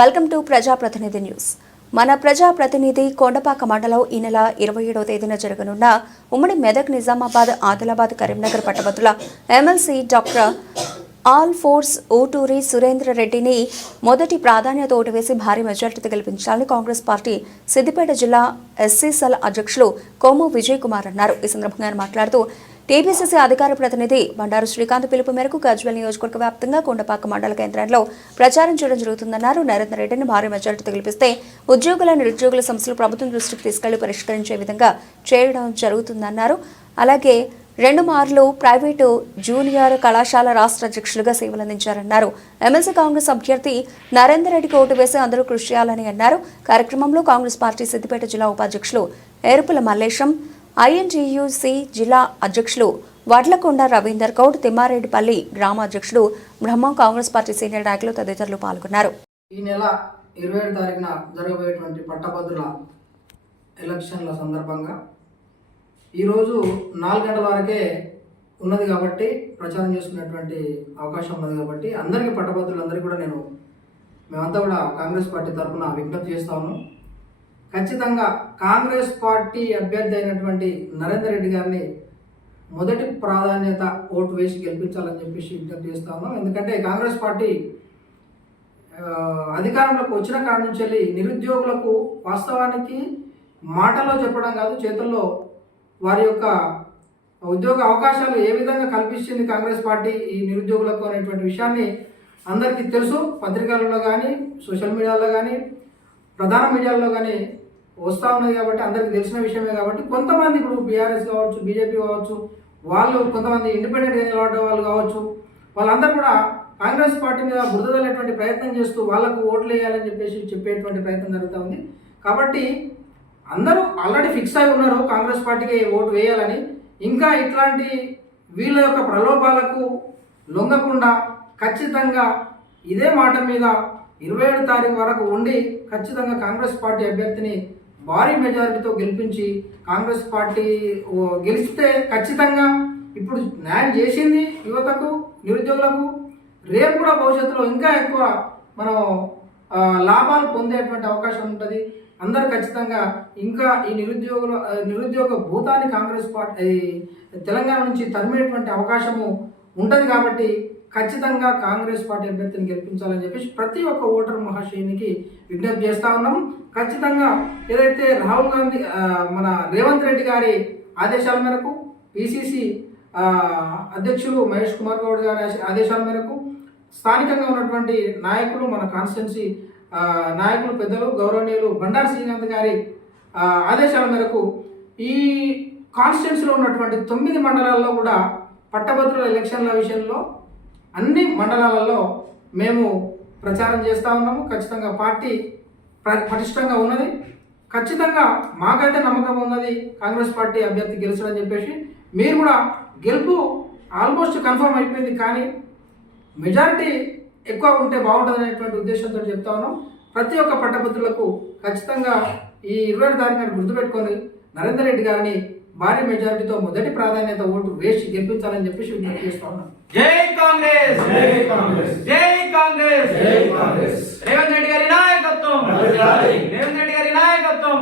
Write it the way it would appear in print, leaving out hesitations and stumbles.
Welcome to ప్రజాప్రతినిధి news. మన ప్రజాప్రతినిధి కొండపాక మండలం ఈ నెల 27వ తేదీన జరగనున్న ఉమ్మడి మెదక్, నిజామాబాద్, ఆదిలాబాద్, కరీంనగర్ పట్టభద్రుల MLC doctor all force Uturi Surendra రెడ్డిని మొదటి ప్రాధాన్యత ఓటు వేసి భారీ మెజార్టీతో గెలిపించాలని కాంగ్రెస్ పార్టీ సిద్దిపేట జిల్లా ఎస్సీసీఎల్ అధ్యక్షులు కోము విజయ్ కుమార్ అన్నారు. ఈ సందర్భంగా ఆయన మాట్లాడుతూ టీపీసీసీ అధికార ప్రతినిధి బండారు శ్రీకాంత్ పిలుపు మేరకు గజ్వేల్ నియోజకవర్గ వ్యాప్తంగా కొండపాక మండల కేంద్రంలో ప్రచారం చేయడం జరుగుతుందన్నారు. నరేంద్ర రెడ్డిని భారీ మెజార్టీతో గెలిపిస్తే ఉద్యోగుల, నిరుద్యోగుల సమస్యలు ప్రభుత్వం దృష్టికి తీసుకెళ్లి పరిష్కరించే విధంగా చేయడం జరుగుతుందన్నారు. అలాగే 2 మార్లు ప్రైవేటు జూనియర్ కళాశాల రాష్ట్ర అధ్యక్షులుగా సేవలందించారన్నారు. ఎమ్మెల్సీ కాంగ్రెస్ అభ్యర్థి నరేందర్ రెడ్డికి ఓటు వేసి అందరూ కృషి చేయాలని అన్నారు. కార్యక్రమంలో కాంగ్రెస్ పార్టీ సిద్దిపేట జిల్లా ఉపాధ్యక్షులు ఏరుపుల మల్లేశం, ఐఎన్టీయూసీ జిల్లా అధ్యక్షులు వడ్లకొండ రవీందర్ గౌడ్, తిమ్మారెడ్డిపల్లి గ్రామ అధ్యక్షుడు బ్రహ్మం, కాంగ్రెస్ పార్టీ సీనియర్ నాయకులు తదితరులు పాల్గొన్నారు. ఈ నెల 27 తారీఖున జరగబోయేటువంటి పట్టభద్రుల ఎలక్షన్ల సందర్భంగా ఈరోజు 4 గంటల వరకే ఉన్నది కాబట్టి ప్రచారం చేసుకునేటువంటి అవకాశం ఉన్నది కాబట్టి అందరికీ పట్టభద్రులందరికీ కూడా మేమంతా కూడా కాంగ్రెస్ పార్టీ తరఫున విజ్ఞప్తి చేస్తాము. ఖచ్చితంగా కాంగ్రెస్ పార్టీ అభ్యర్థి అయినటువంటి నరేందర్ రెడ్డి గారిని మొదటి ప్రాధాన్యత ఓటు వేసి గెలిపించాలని చెప్పేసి విజ్ఞప్తి చేస్తాము. ఎందుకంటే కాంగ్రెస్ పార్టీ అధికారంలోకి వచ్చిన కాడి నుంచి వెళ్ళి నిరుద్యోగులకు వాస్తవానికి మాటల్లో చెప్పడం కాదు, చేతుల్లో వారి యొక్క ఉద్యోగ అవకాశాలు ఏ విధంగా కల్పిస్తుంది కాంగ్రెస్ పార్టీ ఈ నిరుద్యోగులకు అనేటువంటి విషయాన్ని అందరికీ తెలుసు. పత్రికలలో కానీ, సోషల్ మీడియాలో కానీ, ప్రధాన మీడియాలో కానీ వస్తూ ఉన్నది కాబట్టి అందరికీ తెలిసిన విషయమే. కాబట్టి కొంతమంది ఇప్పుడు బీఆర్ఎస్ కావచ్చు, బీజేపీ కావచ్చు, వాళ్ళు కొంతమంది ఇండిపెండెంట్గా నిలబడ్డ వాళ్ళు కావచ్చు, వాళ్ళందరూ కూడా కాంగ్రెస్ పార్టీ మీద బురదలేటువంటి ప్రయత్నం చేస్తూ వాళ్ళకు ఓట్లు వేయాలని చెప్పేసి చెప్పేటువంటి ప్రయత్నం జరుగుతూ ఉంది. కాబట్టి అందరూ ఆల్రెడీ ఫిక్స్ అయి ఉన్నారు కాంగ్రెస్ పార్టీకి ఓటు వేయాలని. ఇంకా ఇట్లాంటి వీళ్ళ యొక్క ప్రలోభాలకు లొంగకుండా ఖచ్చితంగా ఇదే మాట మీద 27 తారీఖు వరకు ఉండి ఖచ్చితంగా కాంగ్రెస్ పార్టీ అభ్యర్థిని భారీ మెజారిటీతో గెలిపించి కాంగ్రెస్ పార్టీ గెలిస్తే ఖచ్చితంగా ఇప్పుడు న్యాయం చేసింది యువతకు, నిరుద్యోగులకు, రేపు కూడా భవిష్యత్తులో ఇంకా ఎక్కువ మనం లాభాలు పొందేటువంటి అవకాశం ఉంటుంది. అందరు ఖచ్చితంగా ఇంకా ఈ నిరుద్యోగ భూతాన్ని కాంగ్రెస్ పార్టీ తెలంగాణ నుంచి తరిమేటువంటి అవకాశము ఉంటుంది. కాబట్టి ఖచ్చితంగా కాంగ్రెస్ పార్టీ అభ్యర్థిని గెలిపించాలని చెప్పేసి ప్రతి ఒక్క ఓటర్ మహాశయునికి విజ్ఞప్తి చేస్తూ ఉన్నాం. ఖచ్చితంగా ఏదైతే రాహుల్ గాంధీ మన రేవంత్ రెడ్డి గారి ఆదేశాల మేరకు, పిసిసి అధ్యక్షులు మహేష్ కుమార్ గౌడ్ గారి ఆదేశాల మేరకు స్థానికంగా ఉన్నటువంటి నాయకులు, మన కాన్స్టిట్యున్సీ నాయకులు, పెద్దలు, గౌరవనీయులు బండారు శ్రీకాంత్ గారి ఆదేశాల మేరకు ఈ కాన్స్టిట్యున్సీలో ఉన్నటువంటి 9 మండలాల్లో కూడా పట్టభద్రుల ఎలక్షన్ల విషయంలో అన్ని మండలాలలో మేము ప్రచారం చేస్తూ ఉన్నాము. ఖచ్చితంగా పార్టీ పటిష్టంగా ఉన్నది. ఖచ్చితంగా మాకైతే నమ్మకం ఉన్నది కాంగ్రెస్ పార్టీ అభ్యర్థి గెలుస్తారని చెప్పేసి. మీరు కూడా గెలుపు ఆల్మోస్ట్ కన్ఫర్మ్ అయిపోయింది, కానీ మెజారిటీ ఎక్కువ ఉంటే బాగుంటుంది అనేటువంటి ఉద్దేశంతో చెప్తా ఉన్నాం. ప్రతి ఒక్క పట్టభద్రులకు ఖచ్చితంగా ఈ 27 తారీఖున గుర్తుపెట్టుకొని నరేందర్ రెడ్డి గారిని భారీ మెజారిటీతో మొదటి ప్రాధాన్యత ఓటు వేసి గెలిపించాలని చెప్పేసి విజ్ఞప్తి చేస్తా ఉన్నాం. జై కాంగ్రెస్, జై కాంగ్రెస్, జై కాంగ్రెస్, జై కాంగ్రెస్. రేవంత్ రెడ్డి గారి నాయకత్వం, రేవంత్ రెడ్డి గారి నాయకత్వం.